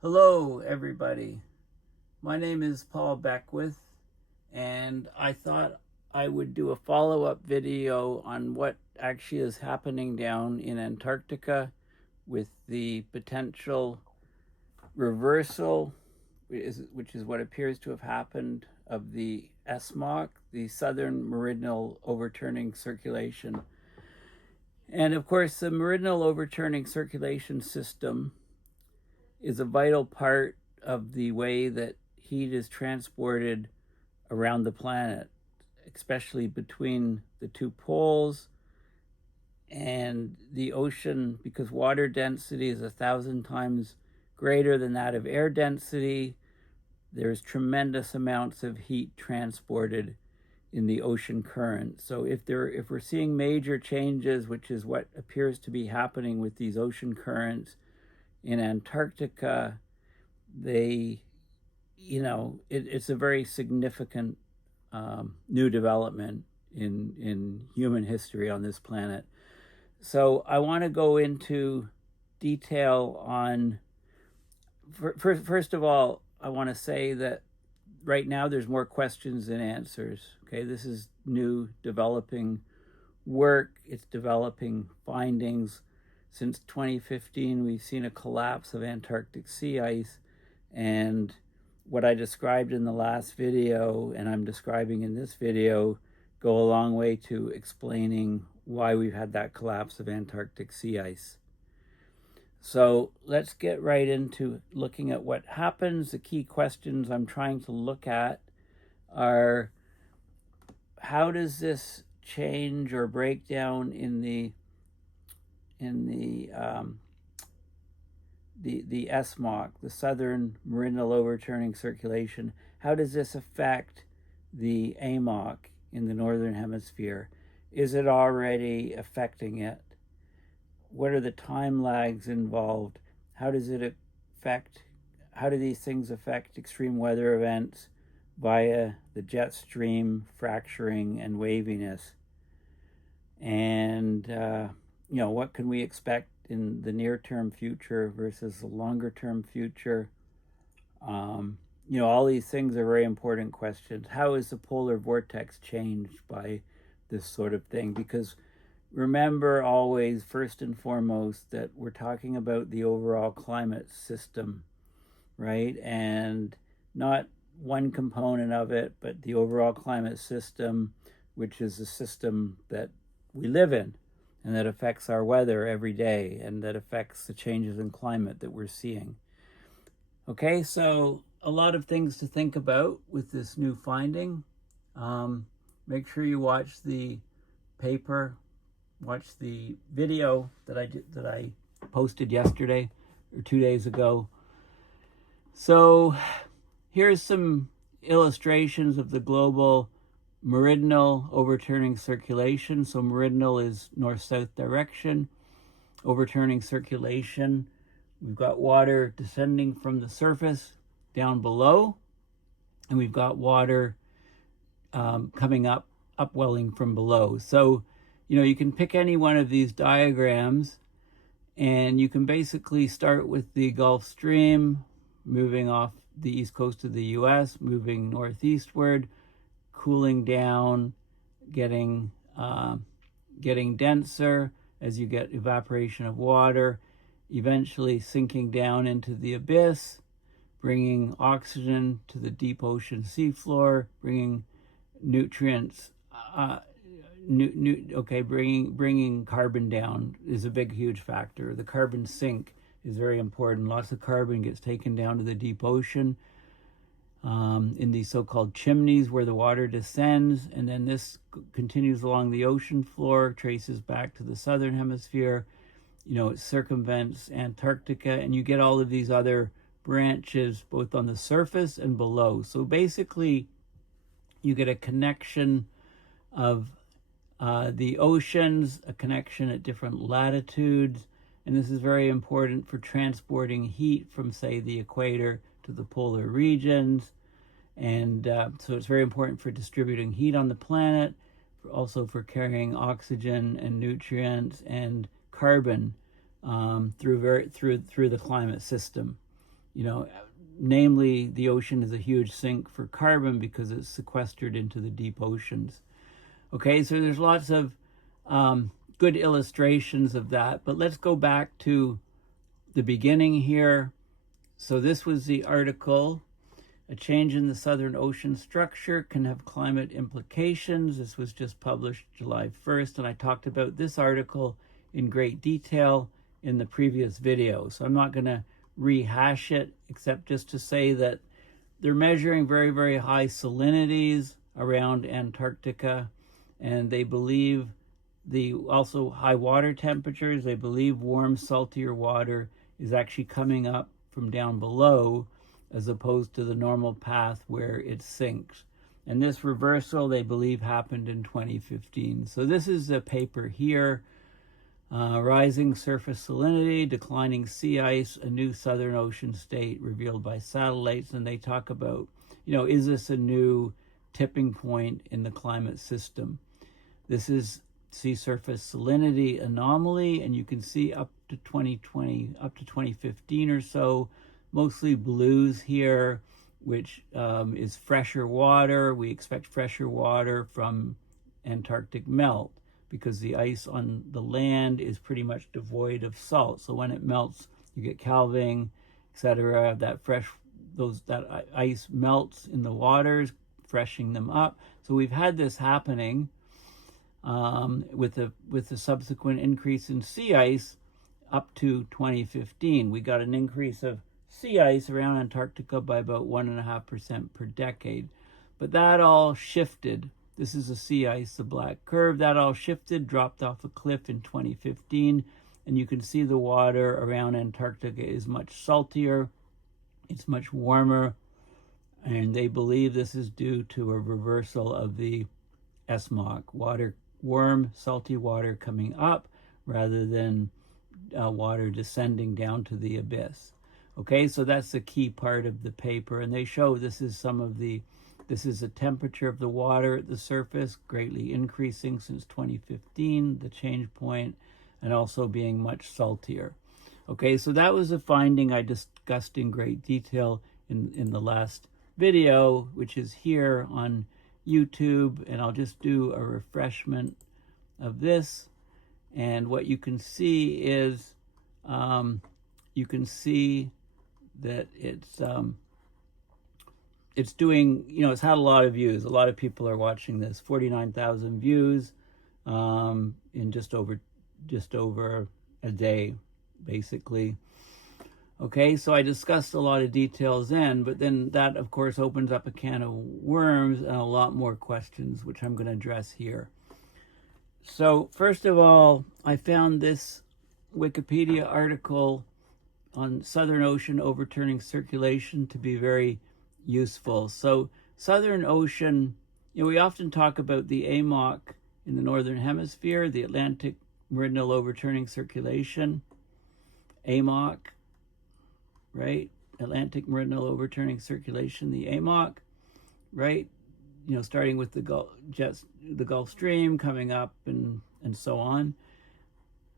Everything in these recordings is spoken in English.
Hello, everybody. My name is Paul Beckwith, and I thought I would do a follow-up video on what actually is happening down in Antarctica with the potential reversal, which is what appears to have happened, of the SMOC, the Southern Meridional Overturning Circulation. And of course, the Meridional Overturning Circulation system is a vital part of the way that heat is transported around the planet, especially between the two poles and the ocean, because water density is 1,000 times greater than that of air density. There's tremendous amounts of heat transported in the ocean current. So if we're seeing major changes, which is what appears to be happening with these ocean currents in Antarctica, it's a very significant new development in human history on this planet. So I want to go into detail on, first of all, I want to say that right now there's more questions than answers. Okay, this is new developing work. It's developing findings. Since 2015, we've seen a collapse of Antarctic sea ice, and what I described in the last video and I'm describing in this video go a long way to explaining why we've had that collapse of Antarctic sea ice. So let's get right into looking at what happens. The key questions I'm trying to look at are, how does this change or break down in the SMOC, the Southern Meridional Overturning Circulation? How does this affect the AMOC in the Northern Hemisphere? Is it already affecting it? What are the time lags involved? How do these things affect extreme weather events via the jet stream, fracturing, and waviness? And what can we expect in the near-term future versus the longer-term future? All these things are very important questions. How is the polar vortex changed by this sort of thing? Because remember always, first and foremost, that we're talking about the overall climate system, right? And not one component of it, but the overall climate system, which is the system that we live in, and that affects our weather every day, and that affects the changes in climate that we're seeing. Okay, so a lot of things to think about with this new finding. Make sure you watch the paper, watch the video that I posted yesterday or 2 days ago. So here's some illustrations of the global meridional overturning circulation. So meridional is north-south direction. Overturning circulation, we've got water descending from the surface down below, and we've got water coming up, upwelling from below. So, you can pick any one of these diagrams, and you can basically start with the Gulf Stream, moving off the east coast of the US, moving northeastward, cooling down, getting denser as you get evaporation of water, eventually sinking down into the abyss, bringing oxygen to the deep ocean seafloor, bringing nutrients, bringing carbon down is a big, huge factor. The carbon sink is very important. Lots of carbon gets taken down to the deep ocean in these so-called chimneys where the water descends, and then this continues along the ocean floor, traces back to the Southern Hemisphere. It circumvents Antarctica, and you get all of these other branches both on the surface and below. So basically, you get a connection of the oceans, a connection at different latitudes, and this is very important for transporting heat from, say, the equator to the polar regions. And so it's very important for distributing heat on the planet, also for carrying oxygen and nutrients and carbon through the climate system. you know, namely the ocean is a huge sink for carbon because it's sequestered into the deep oceans. Okay, so there's lots of good illustrations of that, but let's go back to the beginning here. So this was the article, A Change in the Southern Ocean Structure Can Have Climate Implications. This was just published July 1st, and I talked about this article in great detail in the previous video. So I'm not going to rehash it, except just to say that they're measuring very, very high salinities around Antarctica, and they believe also high water temperatures. They believe warm, saltier water is actually coming up from down below as opposed to the normal path where it sinks. And this reversal, they believe, happened in 2015. So this is the paper here, Rising Surface Salinity, Declining Sea Ice, a New Southern Ocean State Revealed by Satellites. And they talk about, is this a new tipping point in the climate system? This is sea surface salinity anomaly, and you can see up to 2020, up to 2015 or so, mostly blues here, which is fresher water. We expect fresher water from Antarctic melt because the ice on the land is pretty much devoid of salt. So when it melts, you get calving, etc. That ice melts in the waters, freshening them up. So we've had this happening with the subsequent increase in sea ice up to 2015. We got an increase of sea ice around Antarctica by about 1.5% per decade. But that all shifted. This is the sea ice, the black curve. That all shifted, dropped off a cliff in 2015. And you can see the water around Antarctica is much saltier. It's much warmer. And they believe this is due to a reversal of the SMOC, warm, salty water coming up rather than water descending down to the abyss. Okay, so that's the key part of the paper, and they show this is the temperature of the water at the surface greatly increasing since 2015, the change point, and also being much saltier. Okay, so that was a finding I discussed in great detail in the last video, which is here on YouTube, and I'll just do a refreshment of this. And what you can see is you can see that it's doing, it's had a lot of views. A lot of people are watching this. 49,000 views in just over a day, basically. Okay, so I discussed a lot of details then, but then that, of course, opens up a can of worms and a lot more questions, which I'm going to address here. So, first of all, I found this Wikipedia article on Southern Ocean Overturning Circulation to be very useful. So, Southern Ocean, we often talk about the AMOC in the Northern Hemisphere, the Atlantic Meridional Overturning Circulation, AMOC, right? Atlantic Meridional Overturning Circulation, the AMOC, right? Starting with the Gulf Stream coming up and so on.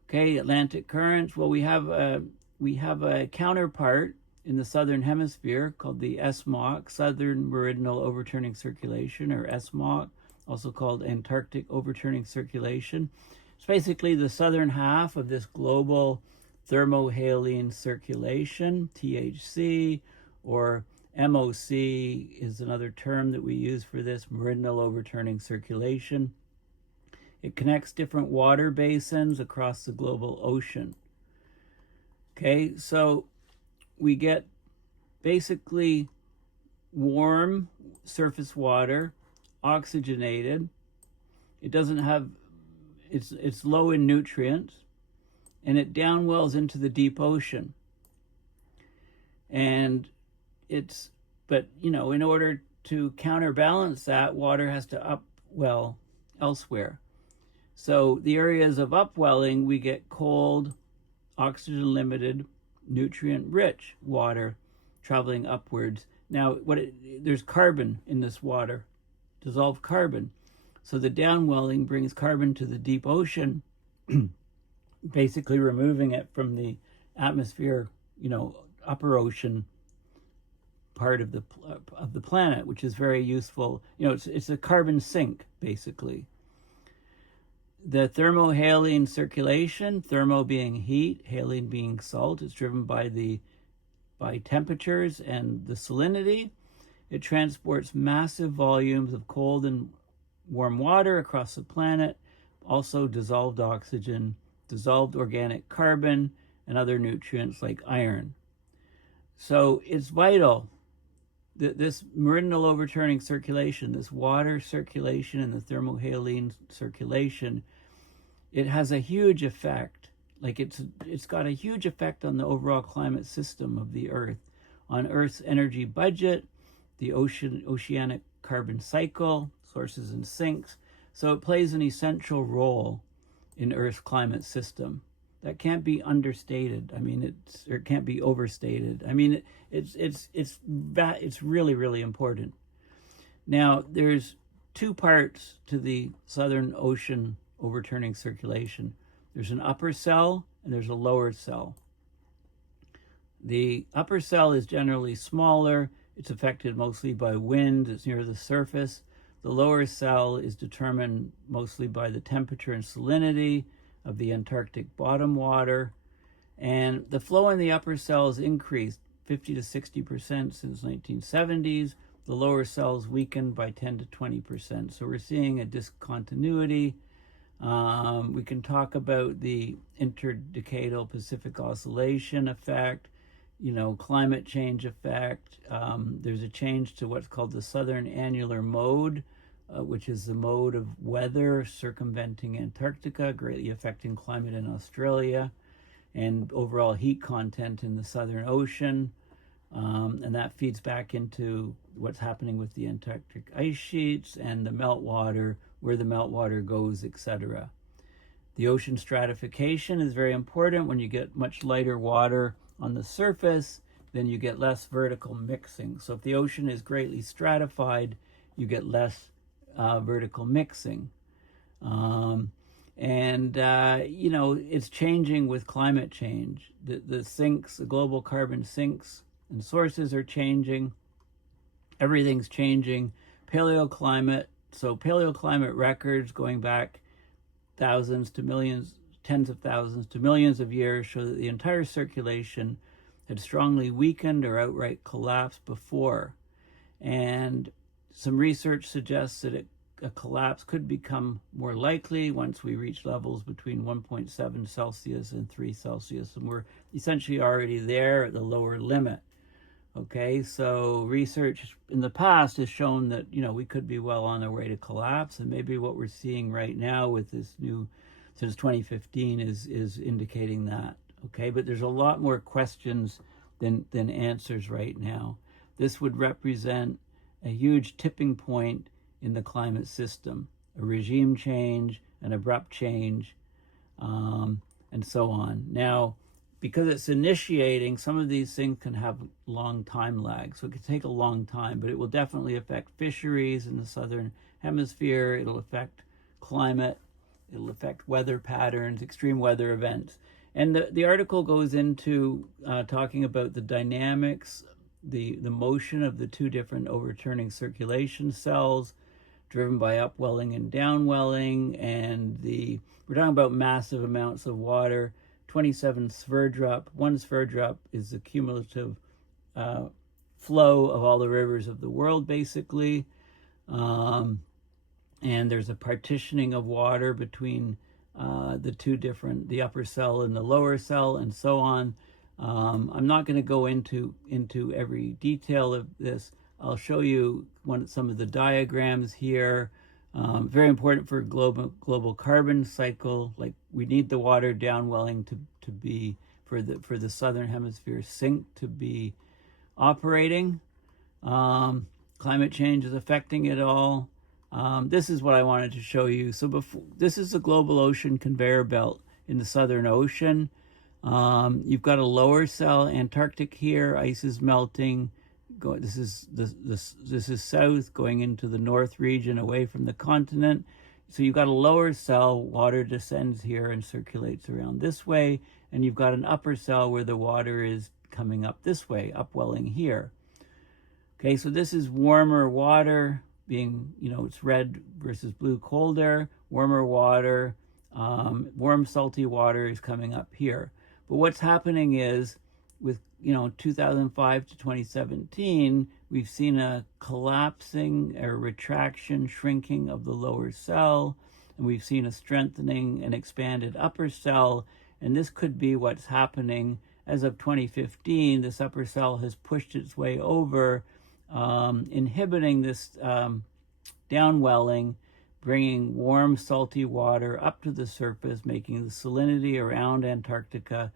Okay, Atlantic currents. Well, we have a counterpart in the Southern Hemisphere called the SMOC, Southern Meridional Overturning Circulation, or SMOC, also called Antarctic Overturning Circulation. It's basically the southern half of this global thermohaline circulation, THC, or MOC is another term that we use for this, meridional overturning circulation. It connects different water basins across the global ocean. Okay, so we get basically warm surface water, oxygenated. It doesn't have, it's low in nutrients, and it downwells into the deep ocean. And but in order to counterbalance that, water has to upwell elsewhere. So the areas of upwelling, we get cold, oxygen-limited, nutrient-rich water traveling upwards. Now, there's carbon in this water, dissolved carbon. So the downwelling brings carbon to the deep ocean, basically removing it from the atmosphere, upper ocean part of the planet, which is very useful. It's a carbon sink, basically. The thermohaline circulation, thermo being heat, haline being salt, is driven by temperatures and the salinity. It transports massive volumes of cold and warm water across the planet, also dissolved oxygen, dissolved organic carbon, and other nutrients like iron. So it's vital that this meridional overturning circulation, this water circulation and the thermohaline circulation, it has a huge effect. Like it's got a huge effect on the overall climate system of the Earth, on Earth's energy budget, the oceanic carbon cycle, sources and sinks. So it plays an essential role in Earth's climate system. That can't be understated. I mean, it can't be overstated. I mean, it's really, really important. Now, there's two parts to the Southern Ocean overturning circulation. There's an upper cell and there's a lower cell. The upper cell is generally smaller. It's affected mostly by wind. It's near the surface. The lower cell is determined mostly by the temperature and salinity of the Antarctic bottom water. And the flow in the upper cell has increased 50 to 60% since 1970s. The lower cells weakened by 10 to 20%. So we're seeing a discontinuity. We can talk about the interdecadal Pacific Oscillation effect, climate change effect. There's a change to what's called the Southern Annular Mode, which is the mode of weather circumventing Antarctica, greatly affecting climate in Australia and overall heat content in the Southern Ocean. And that feeds back into what's happening with the Antarctic ice sheets and the meltwater, where the meltwater goes, etc. The ocean stratification is very important. When you get much lighter water on the surface, then you get less vertical mixing. So if the ocean is greatly stratified, you get less vertical mixing. It's changing with climate change. The sinks, the global carbon sinks and sources are changing. Everything's changing. Paleoclimate, so paleoclimate records going back thousands to millions, tens of thousands to millions of years show that the entire circulation had strongly weakened or outright collapsed before. And some research suggests that a collapse could become more likely once we reach levels between 1.7 Celsius and 3 Celsius. And we're essentially already there at the lower limit. Okay, so research in the past has shown that, we could be well on our way to collapse. And maybe what we're seeing right now with this new, since 2015, is indicating that. Okay, but there's a lot more questions than answers right now. This would represent a huge tipping point in the climate system, a regime change, an abrupt change, and so on. Now, because it's initiating, some of these things can have long time lag. So it could take a long time, but it will definitely affect fisheries in the Southern Hemisphere. It'll affect climate. It'll affect weather patterns, extreme weather events. And the article goes into talking about the dynamics, the motion of the two different overturning circulation cells driven by upwelling and downwelling. And we're talking about massive amounts of water, 27 sverdrup. 1 sverdrup is the cumulative flow of all the rivers of the world, basically. And there's a partitioning of water between the upper cell and the lower cell, and so on. I'm not going to go into every detail of this. I'll show you some of the diagrams here. Very important for global carbon cycle. Like, we need the water downwelling to be for the Southern Hemisphere sink to be operating. Climate change is affecting it all. This is what I wanted to show you. So this is the global ocean conveyor belt in the Southern Ocean. You've got a lower cell, Antarctic here, ice is melting. This is south going into the north region away from the continent. So you've got a lower cell, water descends here and circulates around this way, and you've got an upper cell where the water is coming up this way, upwelling here. Okay, so this is warmer water being, it's red versus blue colder. Warmer water, warm salty water is coming up here. But what's happening is with, 2005 to 2017, we've seen a collapsing or retraction, shrinking of the lower cell, and we've seen a strengthening and expanded upper cell, and this could be what's happening. As of 2015, this upper cell has pushed its way over, inhibiting this downwelling, bringing warm, salty water up to the surface, making the salinity around Antarctica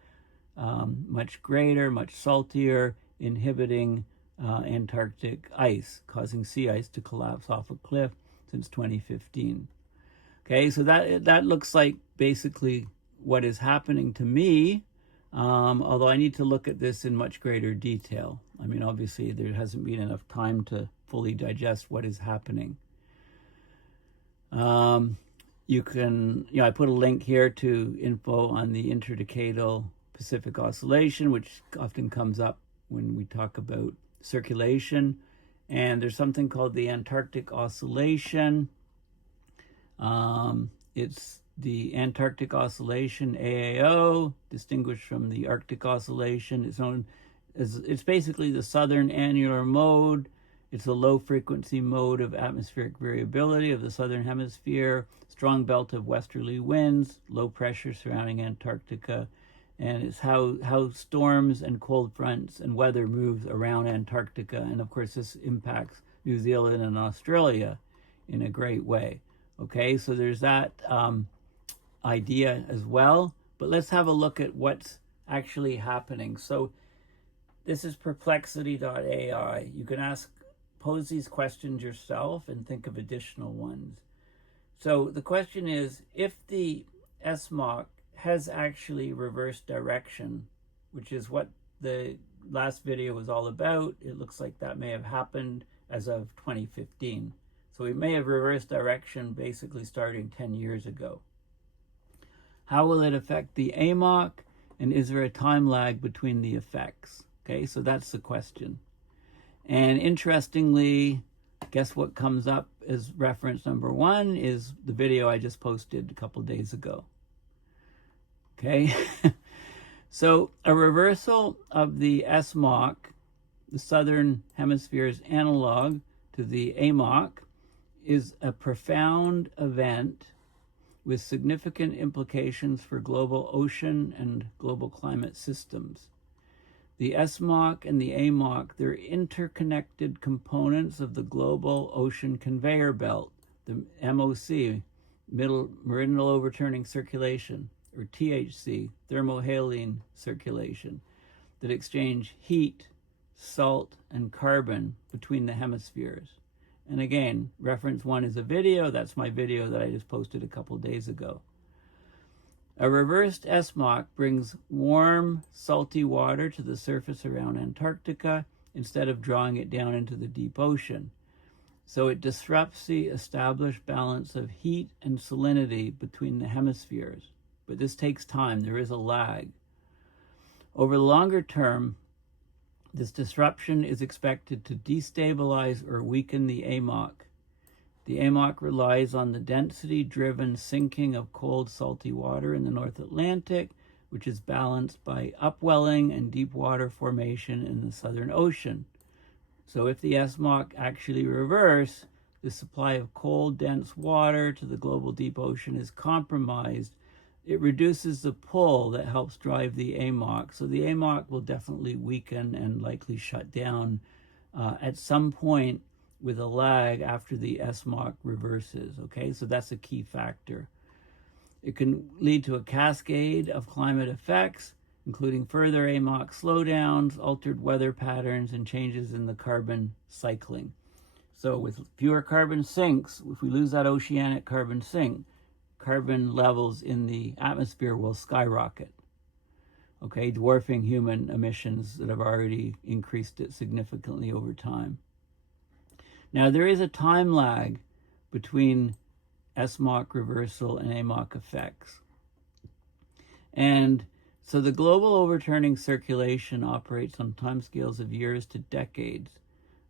much greater, much saltier, inhibiting Antarctic ice, causing sea ice to collapse off a cliff since 2015. Okay, so that looks like basically what is happening to me, although I need to look at this in much greater detail. I mean, obviously there hasn't been enough time to fully digest what is happening. You can, I put a link here to info on the interdecadal Pacific Oscillation, which often comes up when we talk about circulation. And there's something called the Antarctic Oscillation. It's the Antarctic Oscillation, AAO, distinguished from the Arctic Oscillation. It's basically the southern annular mode. It's a low-frequency mode of atmospheric variability of the Southern Hemisphere, strong belt of westerly winds, low pressure surrounding Antarctica, and it's how storms and cold fronts and weather moves around Antarctica. And of course, this impacts New Zealand and Australia in a great way. Okay, so there's that idea as well. But let's have a look at what's actually happening. So this is perplexity.ai. You can pose these questions yourself and think of additional ones. So the question is, if the SMOC has actually reversed direction, which is what the last video was all about, it looks like that may have happened as of 2015. So we may have reversed direction basically starting 10 years ago. How will it affect the AMOC, and is there a time lag between the effects? Okay, so that's the question. And interestingly, guess what comes up as reference number 1 is the video I just posted a couple days ago. Okay, so a reversal of the SMOC, the Southern Hemisphere's analog to the AMOC, is a profound event with significant implications for global ocean and global climate systems. The SMOC and the AMOC, they're interconnected components of the global ocean conveyor belt, the MOC, Meridional Overturning Circulation, or THC, thermohaline circulation, that exchange heat, salt, and carbon between the hemispheres. And again, reference 1 is a video. That's my video that I just posted a couple days ago. A reversed SMOC brings warm, salty water to the surface around Antarctica instead of drawing it down into the deep ocean. So it disrupts the established balance of heat and salinity between the hemispheres. But this takes time. There is a lag. Over the longer term, this disruption is expected to destabilize or weaken the AMOC. The AMOC relies on the density-driven sinking of cold, salty water in the North Atlantic, which is balanced by upwelling and deep water formation in the Southern Ocean. So if the SMOC actually reverse, the supply of cold, dense water to the global deep ocean is compromised. It reduces the pull that helps drive the AMOC. So the AMOC will definitely weaken and likely shut down at some point with a lag after the SMOC reverses. Okay, so that's a key factor. It can lead to a cascade of climate effects, including further AMOC slowdowns, altered weather patterns, and changes in the carbon cycling. So with fewer carbon sinks, if we lose that oceanic carbon sink, carbon levels in the atmosphere will skyrocket, okay, dwarfing human emissions that have already increased it significantly over time. Now, there is a time lag between SMOC reversal and AMOC effects. And so the global overturning circulation operates on timescales of years to decades.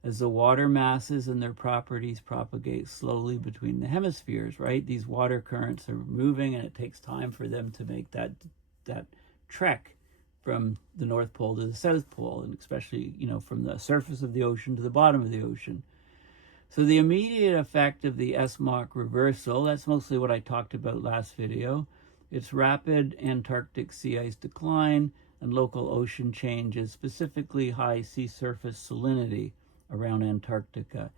as the water masses and their properties propagate slowly between the hemispheres, right? These water currents are moving, and it takes time for them to make that trek from the North Pole to the South Pole, and especially, from the surface of the ocean to the bottom of the ocean. So the immediate effect of the SMOC reversal, that's mostly what I talked about last video. It's rapid Antarctic sea ice decline and local ocean changes, specifically high sea surface salinity around Antarctica.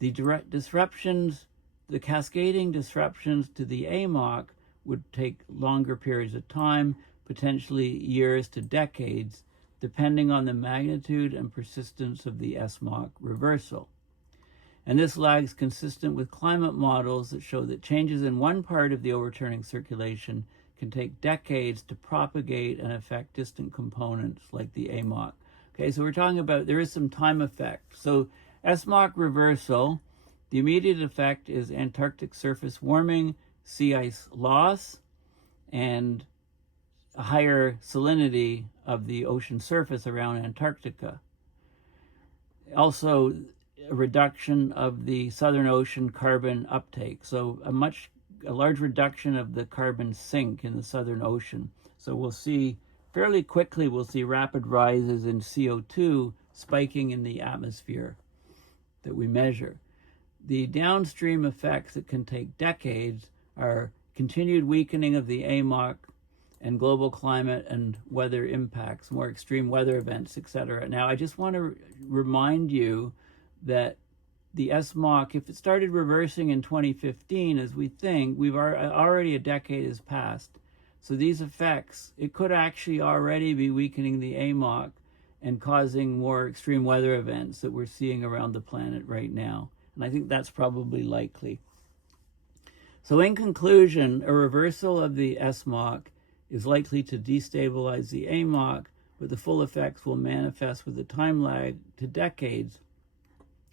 The direct disruptions, the cascading disruptions to the AMOC would take longer periods of time, potentially years to decades, depending on the magnitude and persistence of the SMOC reversal. And this lag is consistent with climate models that show that changes in one part of the overturning circulation can take decades to propagate and affect distant components like the AMOC. Okay, so we're talking about, there is some time effect. So SMOC reversal, the immediate effect is Antarctic surface warming, sea ice loss, and a higher salinity of the ocean surface around Antarctica. Also, a reduction of the Southern Ocean carbon uptake. So a large reduction of the carbon sink in the Southern Ocean. So we'll see fairly quickly, we'll see rapid rises in CO2 spiking in the atmosphere that we measure. The downstream effects that can take decades are continued weakening of the AMOC and global climate and weather impacts, more extreme weather events, etc. Now, I just want to remind you that the SMOC, if it started reversing in 2015, as we think, we've already a decade has passed. So these effects, it could actually already be weakening the AMOC and causing more extreme weather events that we're seeing around the planet right now. And I think that's probably likely. So in conclusion, a reversal of the SMOC is likely to destabilize the AMOC, but the full effects will manifest with a time lag to decades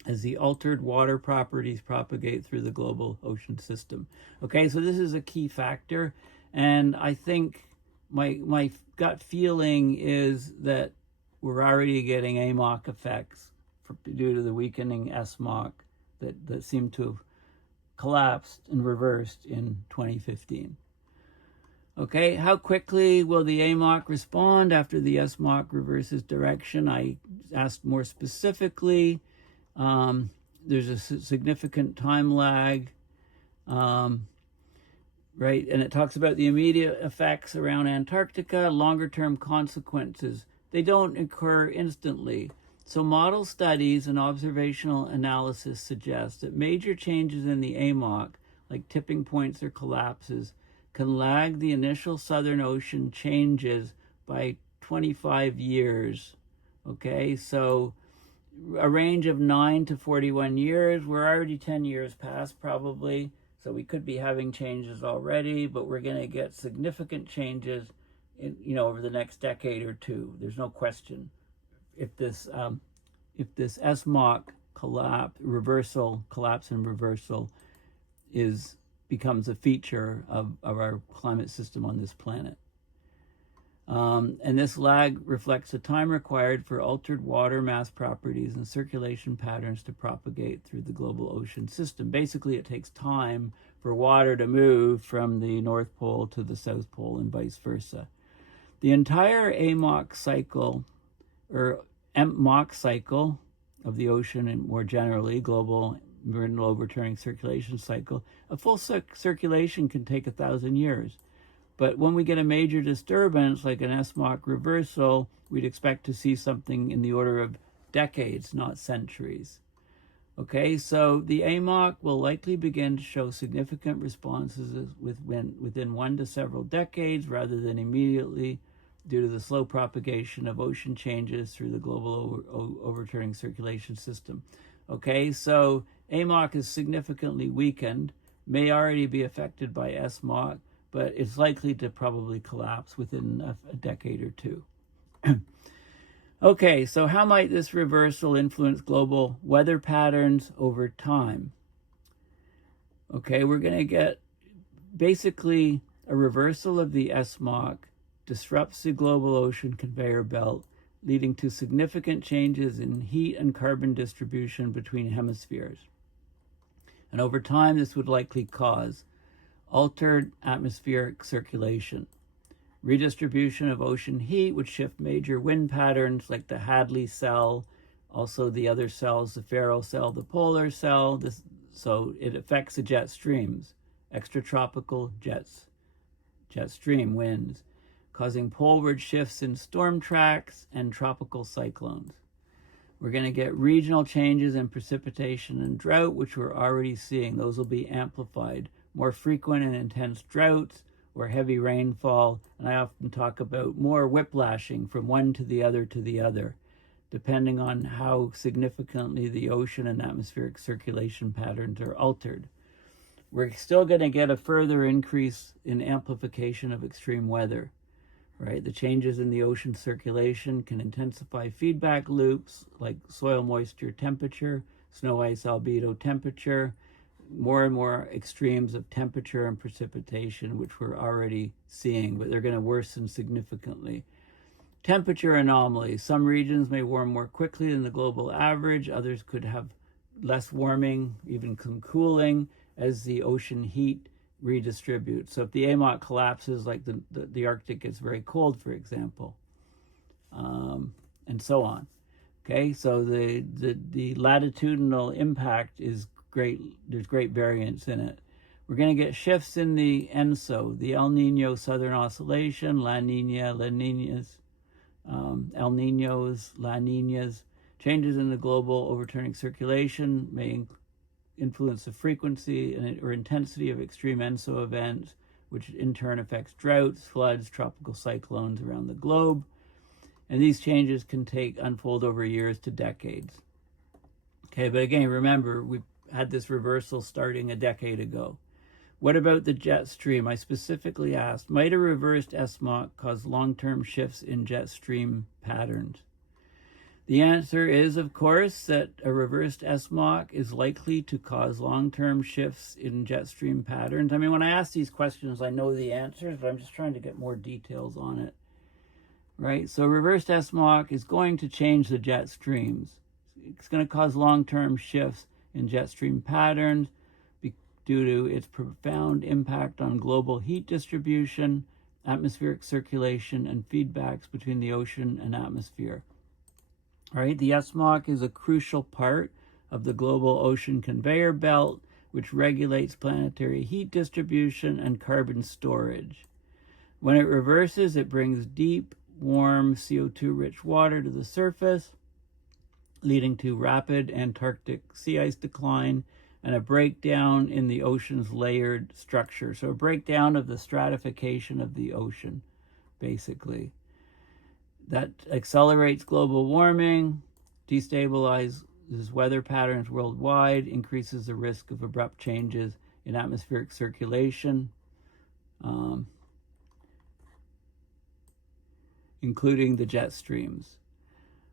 as the altered water properties propagate through the global ocean system. Okay, so this is a key factor, and I think my gut feeling is that we're already getting AMOC effects due to the weakening SMOC that seem to have collapsed and reversed in 2015. Okay, how quickly will the AMOC respond after the SMOC reverses direction? I asked more specifically. There's a significant time lag, right? And it talks about the immediate effects around Antarctica, longer-term consequences. They don't occur instantly. So model studies and observational analysis suggest that major changes in the AMOC, like tipping points or collapses, can lag the initial Southern Ocean changes by 25 years. Okay, so a range of 9 to 41 years. We're already 10 years past probably, so we could be having changes already, but we're going to get significant changes over the next decade or two. There's no question. If this SMOC collapse and reversal becomes a feature of our climate system on this planet. And this lag reflects the time required for altered water mass properties and circulation patterns to propagate through the global ocean system. Basically, it takes time for water to move from the North Pole to the South Pole and vice versa. The entire AMOC cycle, or MOC cycle of the ocean, and more generally, global Meridional Overturning Circulation cycle, a full circulation can take 1,000 years. But when we get a major disturbance, like an SMOC reversal, we'd expect to see something in the order of decades, not centuries. Okay, so the AMOC will likely begin to show significant responses within 1 to several decades rather than immediately, due to the slow propagation of ocean changes through the global overturning circulation system. Okay, so AMOC is significantly weakened, may already be affected by SMOC, but it's likely to probably collapse within a decade or two. Okay, so how might this reversal influence global weather patterns over time? Okay, we're going to get basically a reversal of the SMOC, disrupts the global ocean conveyor belt, leading to significant changes in heat and carbon distribution between hemispheres. And over time, this would likely cause altered atmospheric circulation. Redistribution of ocean heat would shift major wind patterns like the Hadley cell, also the other cells, the Faro cell, the polar cell. So it affects the jet streams, extratropical jet stream winds, causing poleward shifts in storm tracks and tropical cyclones. We're going to get regional changes in precipitation and drought, which we're already seeing. Those will be amplified. More frequent and intense droughts or heavy rainfall. And I often talk about more whiplashing from one to the other, depending on how significantly the ocean and atmospheric circulation patterns are altered. We're still going to get a further increase in amplification of extreme weather. Right, the changes in the ocean circulation can intensify feedback loops like soil moisture temperature, snow ice albedo temperature, more and more extremes of temperature and precipitation, which we're already seeing, but they're going to worsen significantly. Temperature anomalies. Some regions may warm more quickly than the global average. Others could have less warming, even some cooling, as the ocean heat redistribute. So if the AMOC collapses, like the Arctic gets very cold, for example, and so on. Okay, so the latitudinal impact is great. There's great variance in it. We're going to get shifts in the ENSO, the El Nino Southern Oscillation, La Nina, La Ninas, El Ninos, La Ninas. Changes in the global overturning circulation may influence the frequency or intensity of extreme ENSO events, which in turn affects droughts, floods, tropical cyclones around the globe. And these changes can unfold over years to decades. Okay, but again, remember, we had this reversal starting a decade ago. What about the jet stream? I specifically asked, might a reversed SMOC cause long-term shifts in jet stream patterns? The answer is, of course, that a reversed SMOC is likely to cause long-term shifts in jet stream patterns. I mean, when I ask these questions, I know the answers, but I'm just trying to get more details on it. Right? So reversed SMOC is going to change the jet streams. It's going to cause long-term shifts in jet stream patterns due to its profound impact on global heat distribution, atmospheric circulation, and feedbacks between the ocean and atmosphere. All right, the SMOC is a crucial part of the global ocean conveyor belt, which regulates planetary heat distribution and carbon storage. When it reverses, it brings deep, warm, CO2-rich water to the surface, leading to rapid Antarctic sea ice decline and a breakdown in the ocean's layered structure. So a breakdown of the stratification of the ocean, basically. That accelerates global warming, destabilizes weather patterns worldwide, increases the risk of abrupt changes in atmospheric circulation, including the jet streams.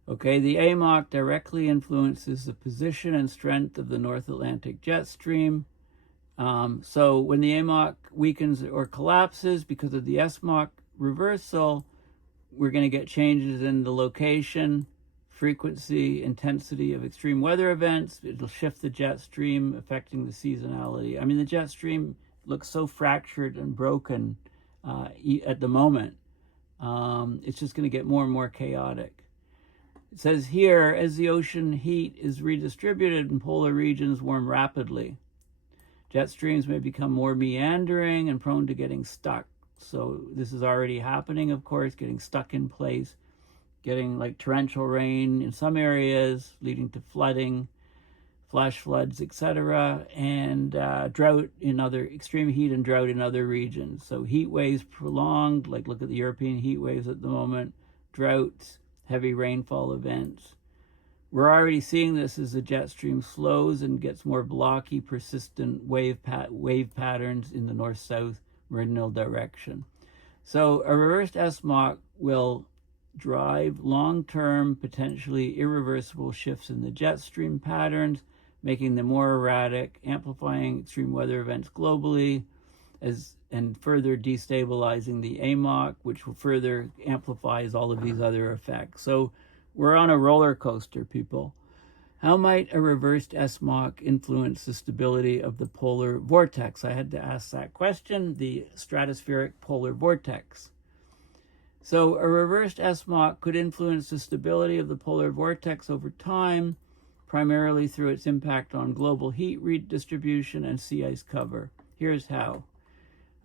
Okay, the AMOC directly influences the position and strength of the North Atlantic jet stream. So when the AMOC weakens or collapses because of the SMOC reversal, we're going to get changes in the location, frequency, intensity of extreme weather events. It'll shift the jet stream, affecting the seasonality. I mean, the jet stream looks so fractured and broken at the moment. It's just going to get more and more chaotic. It says here, as the ocean heat is redistributed and polar regions warm rapidly, jet streams may become more meandering and prone to getting stuck. So this is already happening, of course, getting stuck in place, getting like torrential rain in some areas, leading to flooding, flash floods, etc., and drought in other, extreme heat and drought in other regions. So heat waves prolonged, like look at the European heat waves at the moment, droughts, heavy rainfall events. We're already seeing this as the jet stream slows and gets more blocky, persistent wave patterns in the north-south meridional direction. So a reversed SMOC will drive long-term, potentially irreversible shifts in the jet stream patterns, making them more erratic, amplifying extreme weather events globally, and further destabilizing the AMOC, which will further amplifies all of these other effects. So We're on a roller coaster, people. How might a reversed SMOC influence the stability of the polar vortex? I had to ask that question, the stratospheric polar vortex. So a reversed SMOC could influence the stability of the polar vortex over time, primarily through its impact on global heat redistribution and sea ice cover. Here's how.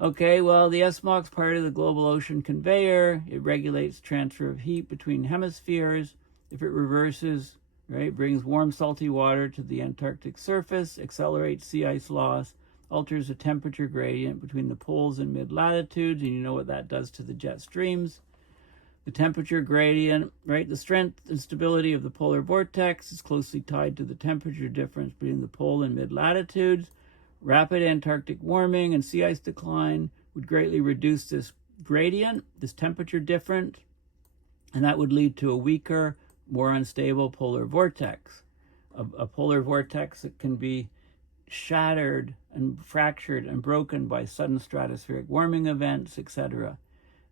Okay, well, the SMOC is part of the global ocean conveyor. It regulates transfer of heat between hemispheres. If it reverses, right, brings warm, salty water to the Antarctic surface, accelerates sea ice loss, alters the temperature gradient between the poles and mid-latitudes, and you know what that does to the jet streams. The temperature gradient, right, the strength and stability of the polar vortex is closely tied to the temperature difference between the pole and mid-latitudes. Rapid Antarctic warming and sea ice decline would greatly reduce this gradient, this temperature difference, and that would lead to a weaker, more unstable polar vortex. A polar vortex that can be shattered and fractured and broken by sudden stratospheric warming events, etc.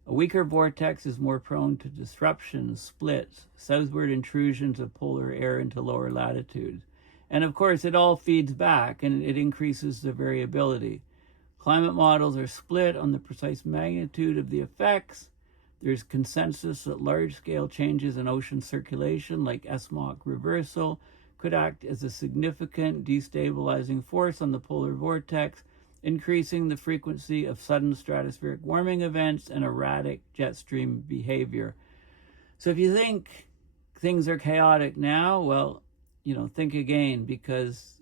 A weaker vortex is more prone to disruptions, splits, southward intrusions of polar air into lower latitudes. And of course, it all feeds back and it increases the variability. Climate models are split on the precise magnitude of the effects. There's consensus that large-scale changes in ocean circulation, like SMOC reversal, could act as a significant destabilizing force on the polar vortex, increasing the frequency of sudden stratospheric warming events and erratic jet stream behavior. So if you think things are chaotic now, well, think again, because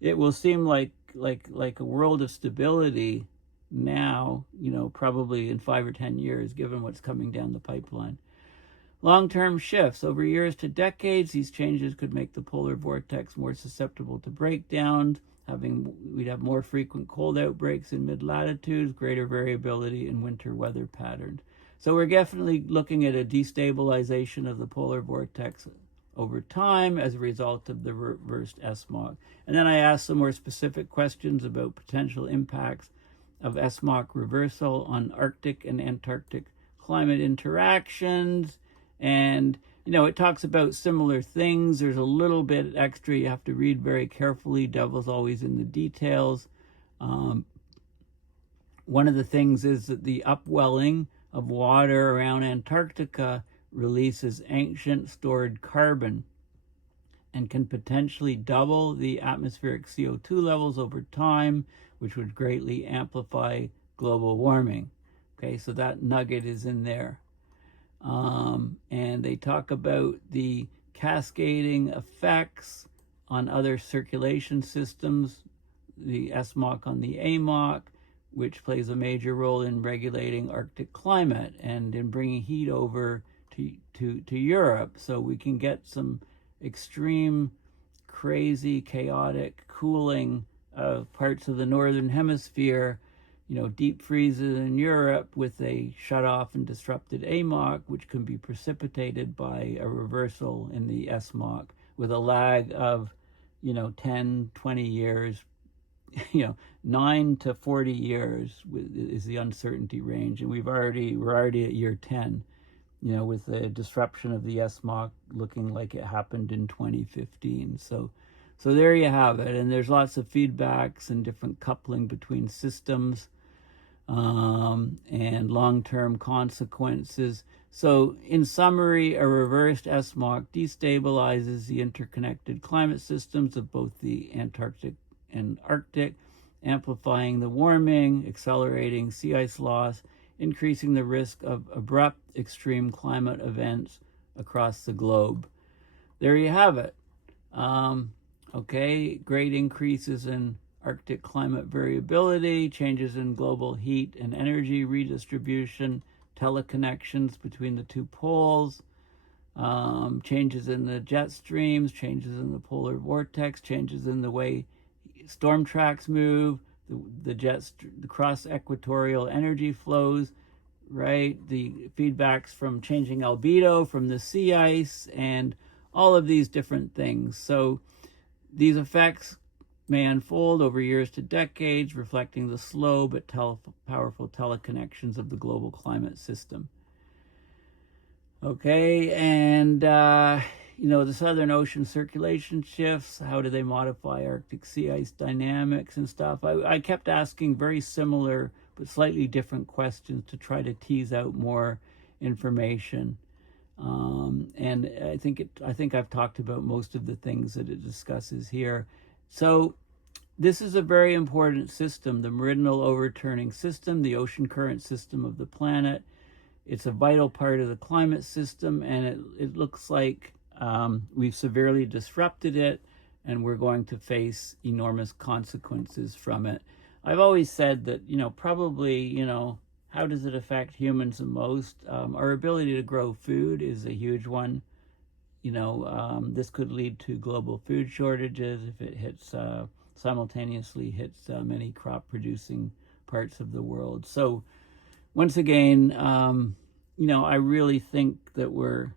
it will seem like a world of stability now, probably in 5 or 10 years, given what's coming down the pipeline. Long-term shifts. Over years to decades, these changes could make the polar vortex more susceptible to breakdowns. We'd have more frequent cold outbreaks in mid-latitudes, greater variability in winter weather patterns. So we're definitely looking at a destabilization of the polar vortex over time as a result of the reversed SMOC. And then I asked some more specific questions about potential impacts of SMOC reversal on Arctic and Antarctic climate interactions. And, it talks about similar things. There's a little bit extra you have to read very carefully. Devil's always in the details. One of the things is that the upwelling of water around Antarctica releases ancient stored carbon and can potentially double the atmospheric CO2 levels over time, which would greatly amplify global warming. Okay, so that nugget is in there. And they talk about the cascading effects on other circulation systems, the SMOC on the AMOC, which plays a major role in regulating Arctic climate and in bringing heat over to Europe, so we can get some extreme, crazy, chaotic cooling of parts of the Northern Hemisphere, deep freezes in Europe with a shut off and disrupted AMOC, which can be precipitated by a reversal in the SMOC with a lag of, 10, 20 years, 9 to 40 years is the uncertainty range. And we're already at year 10, with the disruption of the SMOC looking like it happened in 2015. So there you have it. And there's lots of feedbacks and different coupling between systems and long-term consequences. So in summary, a reversed SMOC destabilizes the interconnected climate systems of both the Antarctic and Arctic, amplifying the warming, accelerating sea ice loss, increasing the risk of abrupt extreme climate events across the globe. There you have it. Great increases in Arctic climate variability, changes in global heat and energy redistribution, teleconnections between the two poles, changes in the jet streams, changes in the polar vortex, changes in the way storm tracks move, the cross-equatorial energy flows, right? The feedbacks from changing albedo from the sea ice and all of these different things. So these effects may unfold over years to decades, reflecting the slow but powerful teleconnections of the global climate system. Okay, and the Southern Ocean circulation shifts. How do they modify Arctic sea ice dynamics and stuff? I kept asking very similar but slightly different questions to try to tease out more information. And I think I've talked about most of the things that it discusses here. So this is a very important system, the Meridional Overturning System, the ocean current system of the planet. It's a vital part of the climate system, and it looks like we've severely disrupted it, and we're going to face enormous consequences from it. I've always said that, probably, how does it affect humans the most? Our ability to grow food is a huge one. This could lead to global food shortages if it hits simultaneously hits many crop producing parts of the world. So once again, I really think that we're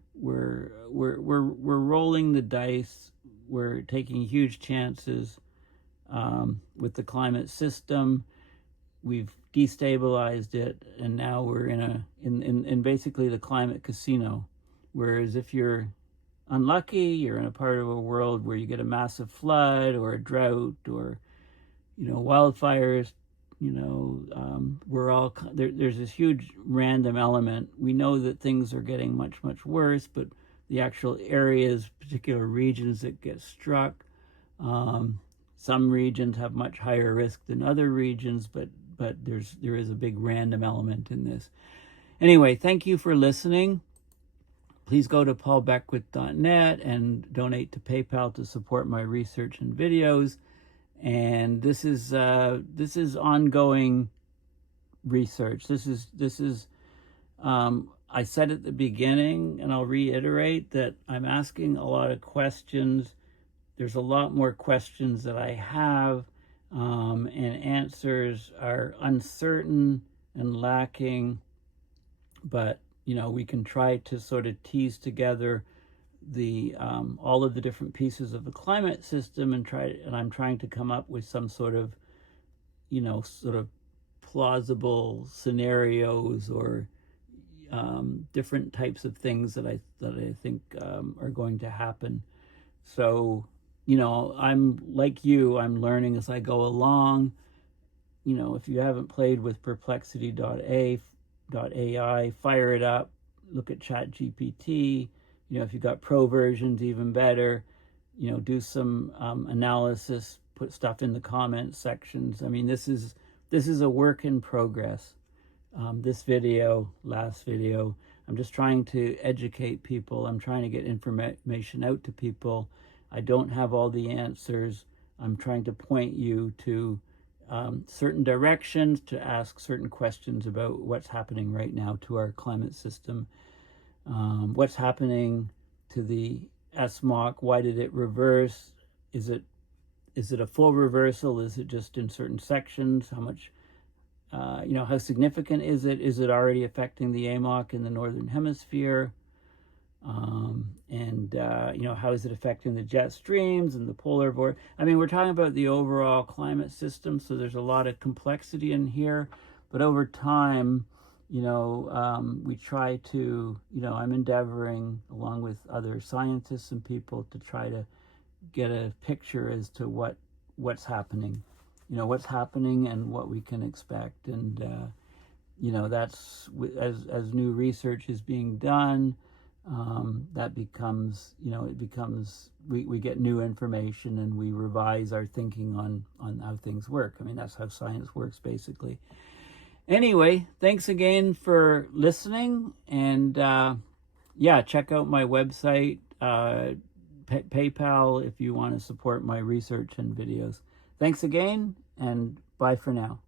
rolling the dice. We're taking huge chances with the climate system. We've destabilized it, and now we're in basically the climate casino. Whereas if you're unlucky, you're in a part of a world where you get a massive flood or a drought or wildfires. There's this huge random element. We know that things are getting much worse, but the actual areas, particular regions that get struck, some regions have much higher risk than other regions, but there is a big random element in this. Anyway, thank you for listening. Please go to paulbeckwith.net and donate to PayPal to support my research and videos. And this is ongoing research. This is I said at the beginning, and I'll reiterate that I'm asking a lot of questions. There's a lot more questions that I have, and answers are uncertain and lacking. But we can try to sort of tease together the all of the different pieces of the climate system and I'm trying to come up with some sort of plausible scenarios or different types of things that I think are going to happen. So I'm like you, I'm learning as I go along. If you haven't played with perplexity.ai, fire it up, look at ChatGPT. If you've got pro versions, even better. Do some analysis, put stuff in the comment sections. I mean, this is a work in progress. This video, last video, I'm just trying to educate people. I'm trying to get information out to people. I don't have all the answers. I'm trying to point you to certain directions, to ask certain questions about what's happening right now to our climate system. What's happening to the SMOC? Why did it reverse? Is it a full reversal? Is it just in certain sections? How much, how significant is it? Is it already affecting the AMOC in the Northern Hemisphere? How is it affecting the jet streams and the polar vortex? I mean, we're talking about the overall climate system, so there's a lot of complexity in here. But over time, we try to, I'm endeavoring along with other scientists and people to try to get a picture as to what's happening, what's happening and what we can expect. And, that's as new research is being done, that becomes, we get new information and we revise our thinking on how things work. I mean, that's how science works, basically. Anyway, thanks again for listening, and check out my website, PayPal, if you want to support my research and videos. Thanks again, and bye for now.